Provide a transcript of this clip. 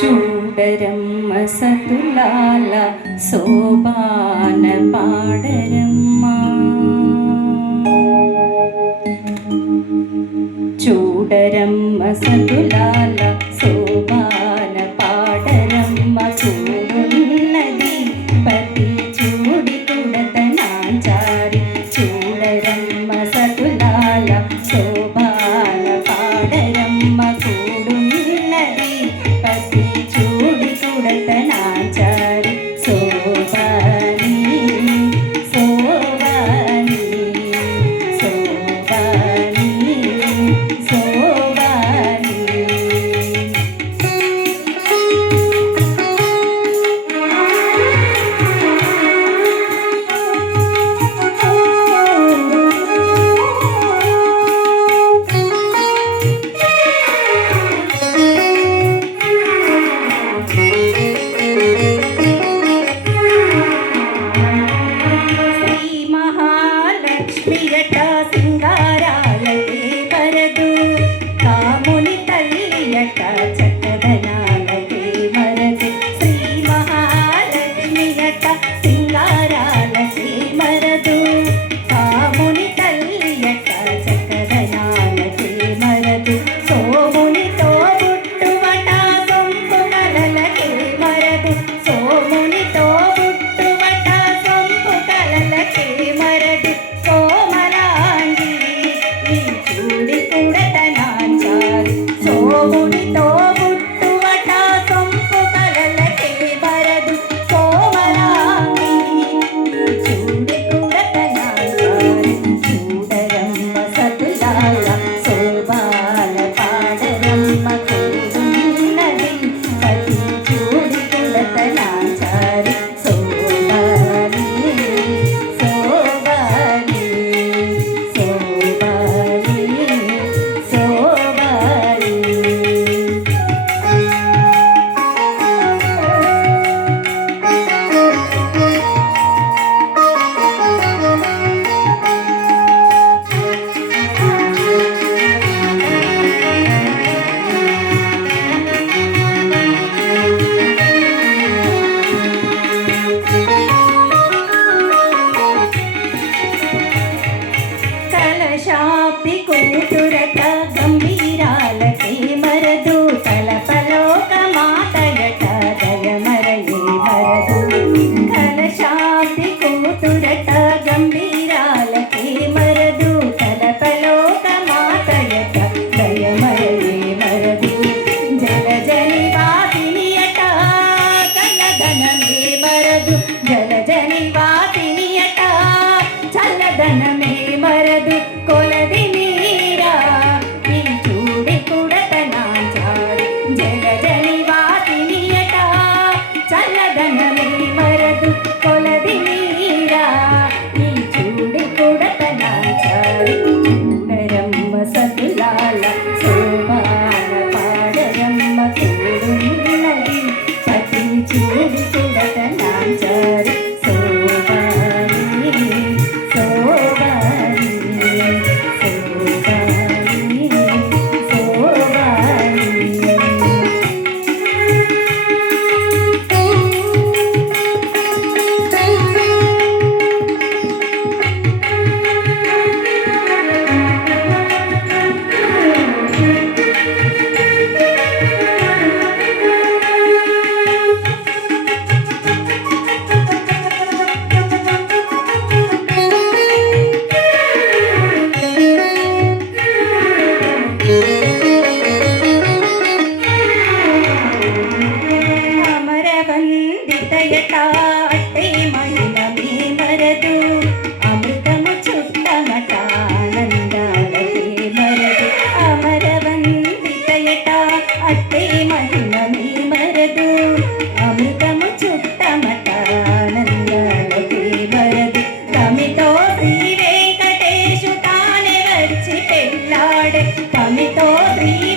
చూడరమ్మ సతులాల శోభాన పాడరమ్మ, చూడరమ్మ సతులాల శోభాన పాడరమ్మ, చూడున్నది పతి చూడి కుడత నాంచారి, చూడరమ్మ సతులాల శోభాన పాడరమ్మ, చూడున్నది పతి చూడి కుడత నాంచారి, శోభాని శోభాని శోభాని శోభాని. లక్ష్మియట సింగారాలకే మరదు, కాముని తల్లియట చక్కదనాలకే మరదు, శ్రీ మహాలక్ష్మియట సింగారాలకే మరదు, కాముని తల్లియట చక్కదనాలకే మరదు, సోమునితో పుట్టువట సొంపు కలలకే మరదు, సోమునితో పుట్టువట సొంపు కలలకే మరదు, కోమలాంగి ఈ చూడి కుడత నాంచారి, సోమునితో పుట్టువట సొంపు కలలకే మరదు, కోమలాంగి ఈ చూడి కుడత నాంచారి, చూడరమ్మ సతులాల శోభాల పాడరమ్మ, కూడున్నది పతి చూడి కుడత నాంచారి, శోభాని శోభాని శోభాని శోభాని. కలశాప్తి కూతురట గంభీరాలకే మరదు, తలపలోక మాతయట దయమరయే మరదు, కలశాప్తి కూతురట గంభీరాలకే మరదు, తలపలోక మాతయట దయమరయే మరదు, జలజని వాసినియట చల్లదనమే మరదు, జలజని వాసినియట చల్లదనమే మరదు, కొలది నీరా ఈ చూడి కుడత నాంచారి, జలజని వాసినియట చల్లదనమే మరదు, కొలది నీరా ఈ చూడి కుడత నాంచారి, చూడరమ్మ సతులాల శోభాన పాడరమ్మ, కూడున్నది పతి చూడి కుడత నాంచారి, శోభాని శోభాని. ఏదో శ్రీ